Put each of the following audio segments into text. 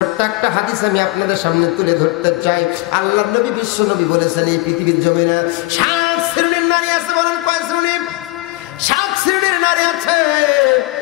একটা হাদিস আমি আপনাদের সামনে তুলে ধরতে চাই। আল্লাহর নবী বিশ্ব নবী বলেছেন এই পৃথিবীর জমিনে 7 শ্রেণীর নারী আছে। বলেন কয় শ্রেণী? 7 শ্রেণীর নারী আছে।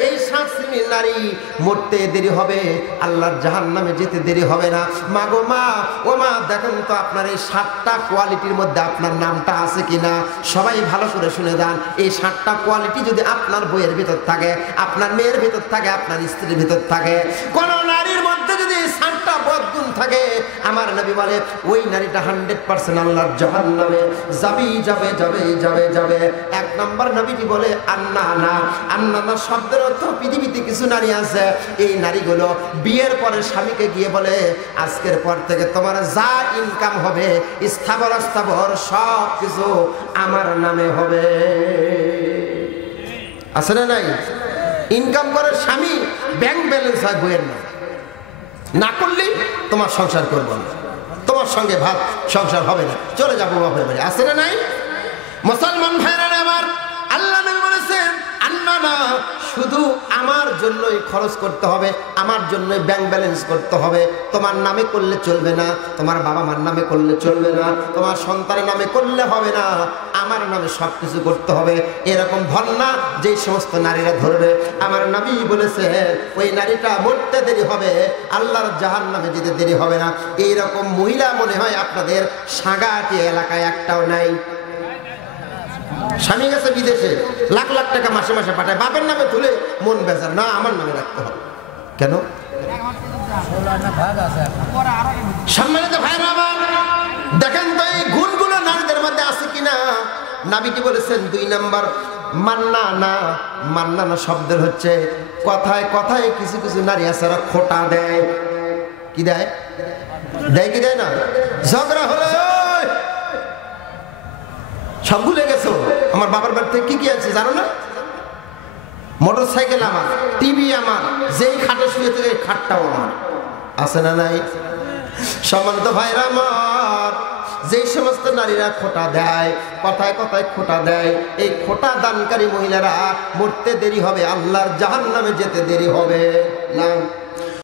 এই 7 শ্রেণীর নারী মরতে দেরি হবে, আল্লাহর জাহান্নামে যেতে দেরি হবে না। মা গো মা, ও মা, দেখেন তো আপনার এই 7টা কোয়ালিটির মধ্যে আপনার নামটা আছে কিনা। সবাই ভালো করে শুনে যান। এই 7টা কোয়ালিটি যদি আপনার বইয়ের ভিতর থাকে, আপনার মেয়ের ভিতর থাকে, আপনার স্ত্রীর ভিতর থাকে, কোন নারীর মধ্যে যদি 7টা বদগুণ থাকে, আমার নবী বলে ওই নারীটা 100% আল্লাহর জাহান্নামে যাবে। 1 নম্বর নবীজি বলে আন্নানা শব্দের অর্থ পৃথিবীতে কিছু নারী আছে, এই নারীগুলো বিয়ের পরে স্বামীকে গিয়ে বলে আজকের পর থেকে তোমার যা ইনকাম হবে স্থাবর সব কিছু আমার নামে হবে। আছে না নাই? ইনকাম করে স্বামী, ব্যাংক ব্যালেন্স হয় বইয়ের নাম। না করলেই তোমার সংসার করবো না, তোমার সঙ্গে ভাত সংসার হবে না, চলে যাবো বাপের বাড়ি। আছে না নাই? মুসলমান ভাইরা আমার, আল্লাহ নবী বলেছেন আন্নানা শুধু আমার জন্যই খরচ করতে হবে, আমার জন্যই ব্যাংক ব্যালেন্স করতে হবে। তোমার নামে করলে চলবে না, তোমার বাবা মার নামে করলে চলবে না, তোমার সন্তানের নামে করলে হবে না, আমার নামে সব কিছু করতে হবে। এরকম ধর্ণা যে সমস্ত নারীরা ধরবে, আমার নবী বলেছে ওই নারীটা মরতে দেরি হবে, আল্লাহর জাহান্নামে যেতে দেরি হবে না। এইরকম মহিলা মনে হয় আপনাদের সাগাটি এলাকায় একটাও নাই। স্বামী গেছে বিদেশে, লাখ লাখ টাকা মাসে মাসে পাঠায়, বাপের নামে তুলে মন বেজার, না আমার নামে রাখতে হবে। কেন? সম্মানিত ভাইরা আমার, দেখেন তো এই গুণগুলো নারীদের মধ্যে আছে কিনা। নবীজি বলেছেন 2 নম্বর মান্না শব্দের হচ্ছে কথায় কথায় কিছু কিছু নারী আছে খোটা দেয়। কি দেয়? কি দেয় না? ঝগড়া হলে সব ভুলে গেছো, আমার বাবার বাড়ি থেকে কি আছে জানো না? মোটর সাইকেল আমার, টিভি আমার, যেই খাটে শুয়ে থেকে খাটটাও আমার। আছে না নাই? সম্মানিত ভাইরা আমার, যে সমস্ত নারীরা খোটা দেয়, কথায় কথায় খোটা দেয়, এই খোটা দানকারী মহিলারা মরতে দেরি হবে, আল্লাহর জাহান্নামে যেতে দেরি হবে না।